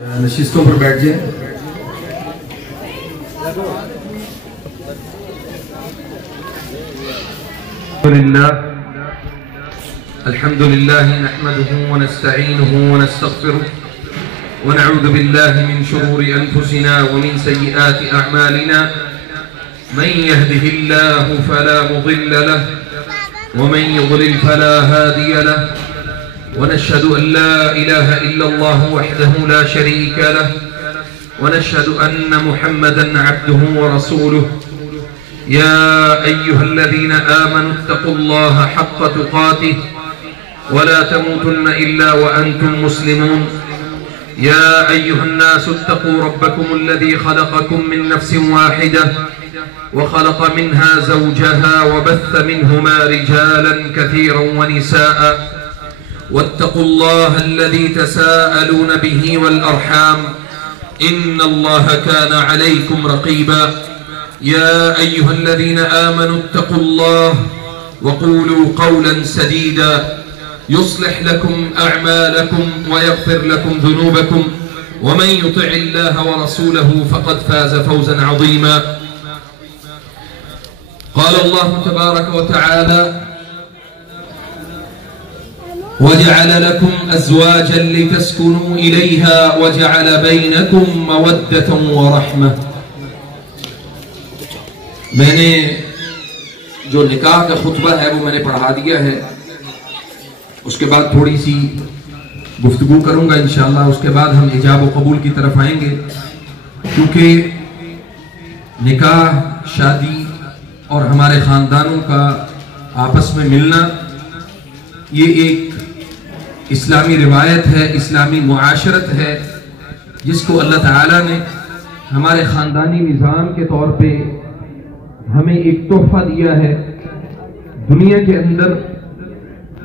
نشستوں پر بیٹھ جائیں. الحمد لله نحمده ونستعينه ونستغفره ونعوذ بالله من شرور أنفسنا ومن سيئات أعمالنا من يهده الله فلا مضل له ومن يضلل فلا هادي له ونشهد أن لا إله إلا الله وحده لا شريك له ونشهد أن محمدا عبده ورسوله يا أيها الذين آمنوا اتقوا الله حق تقاته ولا تموتن إلا وأنتم مسلمون يا أيها الناس اتقوا ربكم الذي خلقكم من نفس واحدة وخلق منها زوجها وبث منهما رجالا كثيرا ونساء واتقوا الله الذي تساءلون به والأرحام إن الله كان عليكم رقيبا يا أيها الذين آمنوا اتقوا الله وقولوا قولا سديدا يصلح لكم أعمالكم ويغفر لكم ذنوبكم ومن يطع الله ورسوله فقد فاز فوزا عظيما. قال الله تبارك وتعالى وجعل لكم أزواجا لتسكنوا إليها وجعل بينكم مودة ورحمة. میں نے جو نکاح کا خطبہ ہے وہ میں نے پڑھا دیا ہے. اس کے بعد تھوڑی سی گفتگو کروں گا انشاءاللہ. اس کے بعد ہم ایجاب و قبول کی طرف آئیں گے، کیونکہ نکاح، شادی اور ہمارے خاندانوں کا آپس میں ملنا یہ ایک اسلامی روایت ہے، اسلامی معاشرت ہے، جس کو اللہ تعالیٰ نے ہمارے خاندانی نظام کے طور پہ ہمیں ایک تحفہ دیا ہے. دنیا کے اندر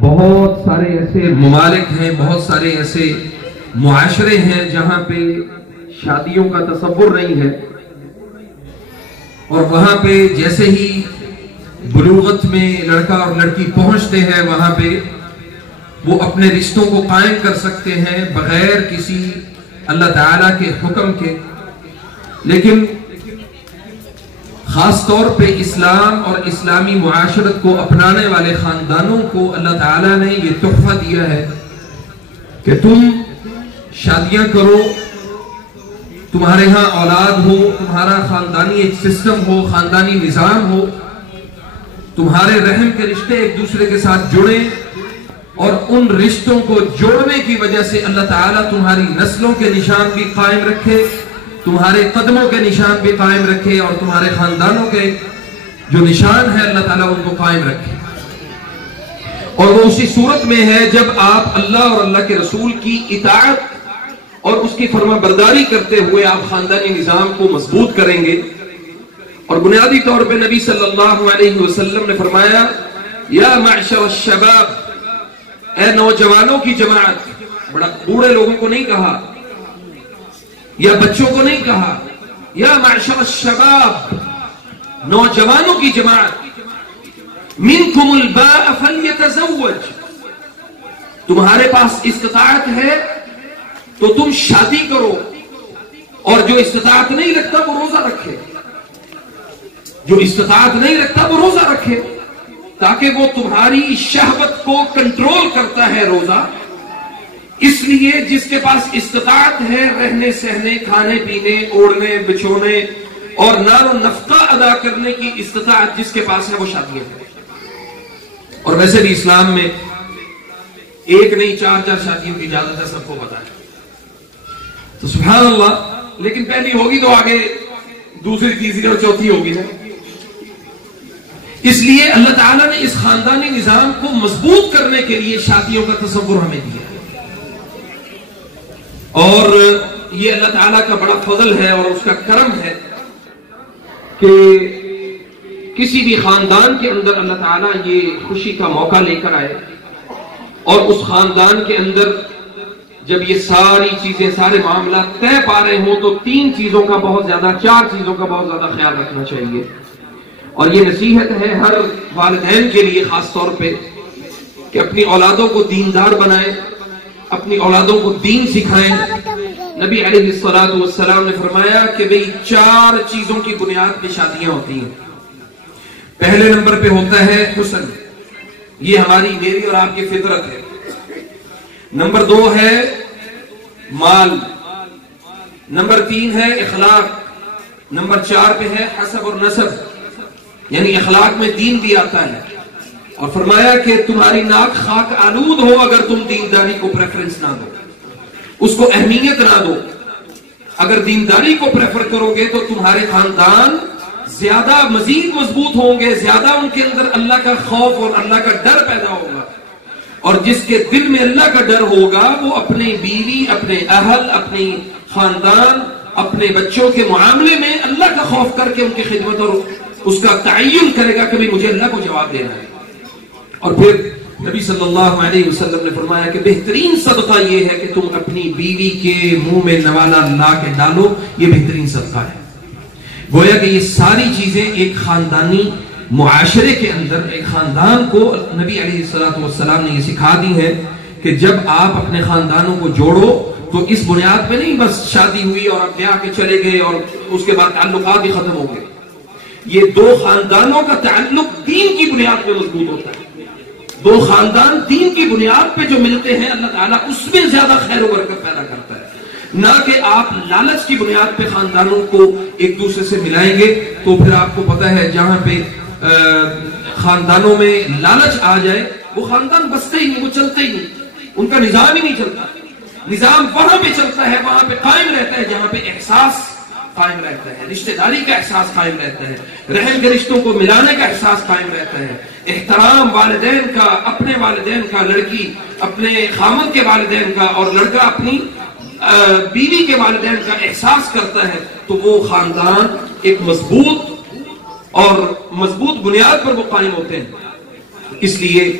بہت سارے ایسے ممالک ہیں، بہت سارے ایسے معاشرے ہیں جہاں پہ شادیوں کا تصور نہیں ہے، اور وہاں پہ جیسے ہی بلوغت میں لڑکا اور لڑکی پہنچتے ہیں وہاں پہ وہ اپنے رشتوں کو قائم کر سکتے ہیں بغیر کسی اللہ تعالیٰ کے حکم کے. لیکن خاص طور پہ اسلام اور اسلامی معاشرت کو اپنانے والے خاندانوں کو اللہ تعالیٰ نے یہ تحفہ دیا ہے کہ تم شادیاں کرو، تمہارے ہاں اولاد ہو، تمہارا خاندانی ایک سسٹم ہو، خاندانی نظام ہو، تمہارے رحم کے رشتے ایک دوسرے کے ساتھ جڑیں، اور ان رشتوں کو جوڑنے کی وجہ سے اللہ تعالیٰ تمہاری نسلوں کے نشان بھی قائم رکھے، تمہارے قدموں کے نشان بھی قائم رکھے، اور تمہارے خاندانوں کے جو نشان ہے اللہ تعالیٰ ان کو قائم رکھے. اور وہ اسی صورت میں ہے جب آپ اللہ اور اللہ کے رسول کی اطاعت اور اس کی فرما برداری کرتے ہوئے آپ خاندانی نظام کو مضبوط کریں گے. اور بنیادی طور پہ نبی صلی اللہ علیہ وسلم نے فرمایا یا معشر الشباب، اے نوجوانوں کی جماعت. بڑا بوڑھے لوگوں کو نہیں کہا یا بچوں کو نہیں کہا، یا معشر الشباب، نوجوانوں کی جماعت. منکم الباء فلیتزوج، تمہارے پاس استطاعت ہے تو تم شادی کرو، اور جو استطاعت نہیں رکھتا وہ روزہ رکھے. جو استطاعت نہیں رکھتا وہ روزہ رکھے، تاکہ وہ تمہاری شہوت کو کنٹرول کرتا ہے روزہ. اس لیے جس کے پاس استطاعت ہے رہنے سہنے، کھانے پینے، اوڑھنے بچھونے اور نار و نفقہ ادا کرنے کی استطاعت جس کے پاس ہے وہ شادیاں کرے. اور ویسے بھی اسلام میں ایک نہیں 4 شادیوں کی اجازت ہے، سب کو پتا ہے. تو سبحان اللہ، لیکن پہلی ہوگی تو آگے دوسری تیسری اور چوتھی ہوگی نا. اس لیے اللہ تعالیٰ نے اس خاندانی نظام کو مضبوط کرنے کے لیے شادیوں کا تصور ہمیں دیا. اور یہ اللہ تعالیٰ کا بڑا فضل ہے اور اس کا کرم ہے کہ کسی بھی خاندان کے اندر اللہ تعالیٰ یہ خوشی کا موقع لے کر آئے، اور اس خاندان کے اندر جب یہ ساری چیزیں، سارے معاملات طے پا رہے ہوں تو 4 چیزوں کا بہت زیادہ خیال رکھنا چاہیے. اور یہ نصیحت ہے ہر والدین کے لیے خاص طور پہ کہ اپنی اولادوں کو دیندار بنائیں، اپنی اولادوں کو دین سکھائیں. نبی علیہ الصلوۃ والسلام نے فرمایا کہ بھئی 4 چیزوں کی بنیاد پہ شادیاں ہوتی ہیں. پہلے نمبر پہ ہوتا ہے حسن، یہ ہماری میری اور آپ کی فطرت ہے. نمبر 2 ہے مال. نمبر 3 ہے اخلاق. نمبر 4 پہ ہے حسب اور نسب، یعنی اخلاق میں دین بھی آتا ہے. اور فرمایا کہ تمہاری ناک خاک آلود ہو اگر تم دینداری کو پریفرنس نہ دو، اس کو اہمیت نہ دو. اگر دینداری کو پریفر کرو گے تو تمہارے خاندان زیادہ مزید مضبوط ہوں گے، زیادہ ان کے اندر اللہ کا خوف اور اللہ کا ڈر پیدا ہوگا. اور جس کے دل میں اللہ کا ڈر ہوگا وہ اپنی بیوی، اپنے اہل، اپنی خاندان، اپنے بچوں کے معاملے میں اللہ کا خوف کر کے ان کی خدمت اور اس کا تعین کرے گا کہ مجھے اللہ کو جواب دینا ہے. اور پھر نبی صلی اللہ علیہ وسلم نے فرمایا کہ بہترین صدقہ یہ ہے کہ تم اپنی بیوی کے منہ میں نوالا لا کے ڈالو، یہ بہترین صدقہ ہے. گویا کہ یہ ساری چیزیں ایک خاندانی معاشرے کے اندر، ایک خاندان کو نبی علیہ الصلوۃ والسلام نے یہ سکھا دی ہے کہ جب آپ اپنے خاندانوں کو جوڑو تو اس بنیاد پہ نہیں بس شادی ہوئی اور آپ بیاہ کے چلے گئے اور اس کے بعد تعلقات بھی ختم ہو گئے. یہ 2 خاندانوں کا تعلق دین کی بنیاد پہ مضبوط ہوتا ہے. 2 خاندان دین کی بنیاد پہ جو ملتے ہیں اللہ تعالیٰ اس میں زیادہ خیر و برکت پیدا کرتا ہے، نہ کہ آپ لالچ کی بنیاد پہ خاندانوں کو ایک دوسرے سے ملائیں گے. تو پھر آپ کو پتا ہے جہاں پہ خاندانوں میں لالچ آ جائے وہ خاندان بستے ہی نہیں، وہ چلتے ہی نہیں، ان کا نظام ہی نہیں چلتا. نظام وہاں پہ چلتا ہے، وہاں پہ قائم رہتا ہے جہاں پہ احساس قائم رہتا ہے، رشتہ داری کا احساس قائم رہتا ہے، رحم کے رشتوں کو ملانے کا احساس قائم رہتا ہے، احترام والدین کا، اپنے والدین کا، لڑکی اپنے خامن کے والدین کا اور لڑکا اپنی بیوی کے والدین کا احساس کرتا ہے. تو وہ خاندان ایک مضبوط بنیاد پر وہ قائم ہوتے ہیں. اس لیے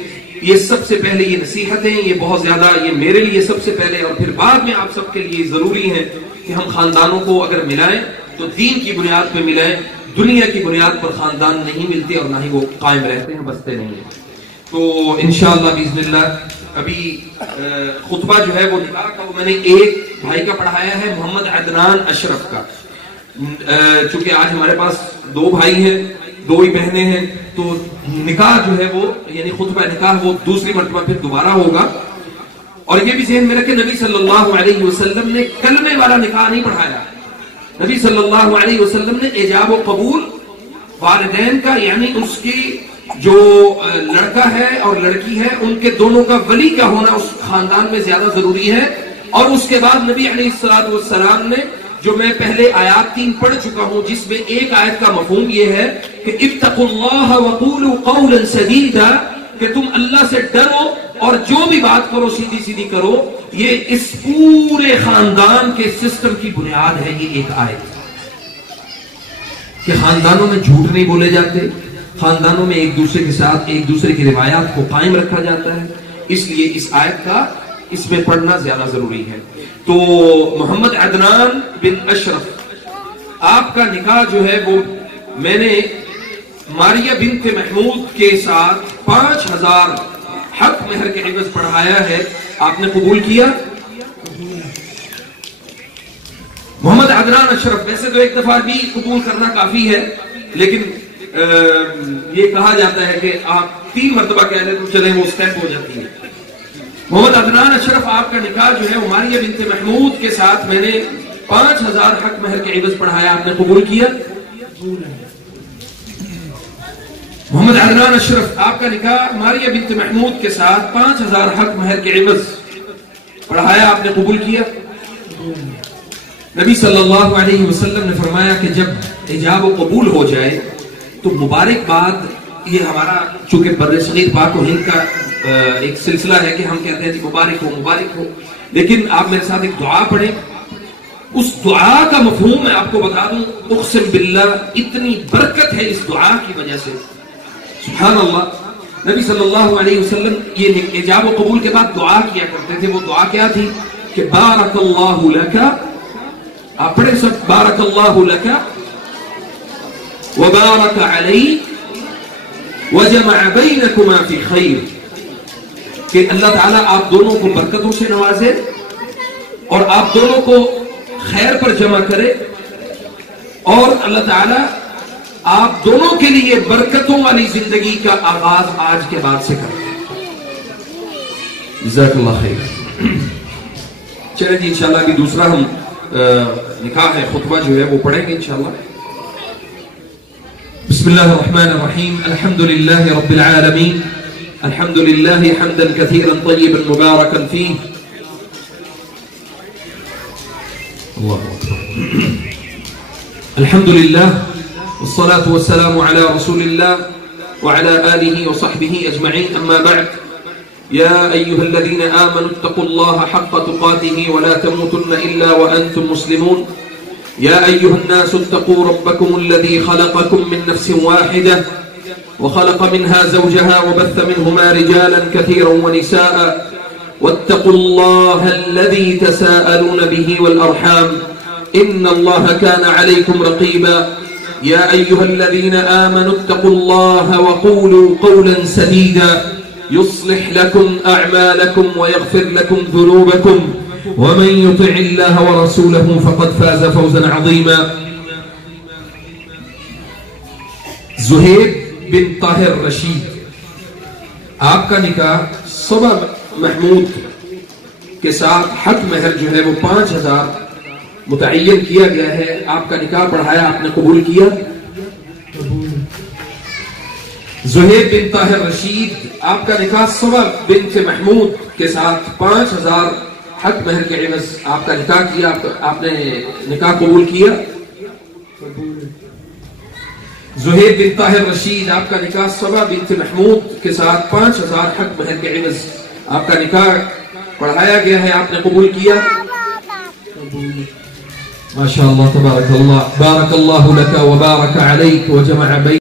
یہ سب سے پہلے یہ نصیحتیں، یہ بہت زیادہ یہ میرے لیے سب سے پہلے اور پھر بعد میں آپ سب کے لیے ضروری ہے کہ ہم خاندانوں کو اگر ملائیں تو دین کی بنیاد پہ ملائیں. دنیا کی بنیاد پر خاندان نہیں ملتے اور نہ ہی وہ قائم رہتے ہیں، بستے نہیں ہیں. تو انشاءاللہ باذن اللہ ابھی خطبہ جو ہے وہ نکاح کا وہ میں نے ایک بھائی کا پڑھایا ہے، محمد عدنان اشرف کا. چونکہ آج ہمارے پاس 2 بھائی ہیں، 2 ہی بہنیں ہیں، تو نکاح جو ہے وہ یعنی خطبہ نکاح وہ دوسری مرتبہ پھر دوبارہ ہوگا. اور یہ بھی ذہن میں رکھیں نبی صلی اللہ علیہ وسلم نے کلمے والا نکاح نہیں پڑھایا. نبی صلی اللہ علیہ وسلم نے ایجاب و قبول والدین کا، یعنی اس کی جو لڑکا ہے اور لڑکی ہے ان کے دونوں کا ولی کا ہونا اس خاندان میں زیادہ ضروری ہے. اور اس کے بعد نبی علیہ الصلوۃ والسلام نے جو میں پہلے آیات 3 پڑھ چکا ہوں جس میں ایک آیت کا مفہوم یہ ہے کہ اتقوا اللہ وقولوا قولا سدیدا، کہ تم اللہ سے ڈرو اور جو بھی بات کرو سیدھی سیدھی کرو. یہ اس پورے خاندان کے سسٹم کی بنیاد ہے یہ ایک آیت کہ خاندانوں میں جھوٹ نہیں بولے جاتے، خاندانوں میں ایک دوسرے کے ساتھ ایک دوسرے کی روایات کو قائم رکھا جاتا ہے. اس لیے اس آیت کا اس میں پڑھنا زیادہ ضروری ہے. تو محمد عدنان بن اشرف آپ کا نکاح جو ہے وہ میں نے ماریہ بنت محمود کے ساتھ 5000 حق مہر کے عوض پڑھایا ہے. آپ نے قبول کیا؟ محمد عدنان اشرف ویسے تو ایک دفعہ بھی قبول کرنا کافی ہے، لیکن یہ کہا جاتا ہے کہ آپ 3 مرتبہ کہہ لیں تو چلیں وہ سٹیمپ ہو جاتی ہے. محمد عدنان اشرف آپ کا نکاح جو ہے ماریہ بنت محمود کے ساتھ میں نے 5000 حق مہر کے عوض پڑھایا. آپ نے قبول کیا؟ محمد عدنان اشرف آپ کا نکاح ماریہ بنت محمود کے ساتھ 5000 حق مہر کے عوض پڑھایا. آپ نے قبول کیا؟ نبی صلی اللہ علیہ وسلم نے فرمایا کہ جب ایجاب و قبول ہو جائے تو مبارکباد. یہ ہمارا چونکہ بر صغیر پاک و ہند کا ایک سلسلہ ہے کہ ہم کہتے ہیں جی مبارک ہو مبارک ہو، لیکن آپ میرے ساتھ ایک دعا پڑھیں. اس دعا کا مفہوم میں آپ کو بتا دوں، اقسم باللہ اتنی برکت ہے اس دعا کی وجہ سے، سبحان اللہ. نبی صلی اللہ علیہ وسلم یہ ایجاب و قبول کے بعد دعا کیا کرتے تھے. وہ دعا کیا تھی کہ بارک اللہ لکا، آپ پڑھیں سب، بارک اللہ لکا وبارک علیک وجمع بینکما فی خیر، کہ اللہ تعالیٰ آپ دونوں کو برکتوں سے نوازے اور آپ دونوں کو خیر پر جمع کرے اور اللہ تعالیٰ آپ دونوں کے لیے برکتوں والی زندگی کا آغاز آج کے بعد سے کریں. جزاک اللہ خیر. چلیں جی انشاءاللہ ابھی دوسرا ہم نکاح ہے خطبہ جو ہے وہ پڑھیں گے انشاءاللہ. بسم اللہ الرحمن الرحیم. الحمد للہ رب العالمین. الحمد للہ حمدا کثیرا طیبا مبارکا فیہ. اللہ اکبر. الحمد للہ والصلاة والسلام على رسول الله وعلى آله وصحبه أجمعين. أما بعد يا أيها الذين آمنوا اتقوا الله حق تقاته ولا تموتن إلا وأنتم مسلمون. يا أيها الناس اتقوا ربكم الذي خلقكم من نفس واحدة وخلق منها زوجها وبث منهما رجالا كثيرا ونساء واتقوا الله الذي تساءلون به والأرحام إن الله كان عليكم رقيبا. يا أيها الذين آمنوا اتقوا الله وقولوا قولا سديدا يصلح لكم أعمالكم ويغفر لكم ذنوبكم ومن يطع الله ورسوله فقد فاز فوزا عظيما. زہیب بن طاہر رشید آپ کا نکاح صبا محمود کے ساتھ حق مہر جو ہے وہ 5000 متعین کیا گیا ہے. آپ کا نکاح پڑھایا, آپ نے قبول کیا. زہیب بن طاہر رشید آپ کا نکاح صبا بنت محمود کے ساتھ 5000 حق مہر کے عوض آپ کا نکاح کیا. آپ نے نکاح قبول کیا. زہیب بن طاہر رشید آپ کا نکاح صبا بنت محمود کے ساتھ 5000 حق مہر کے عوض آپ کا نکاح پڑھایا گیا ہے. آپ نے قبول کیا. ما شاء الله تبارك الله. بارك الله لك وبارك عليك وجمع بين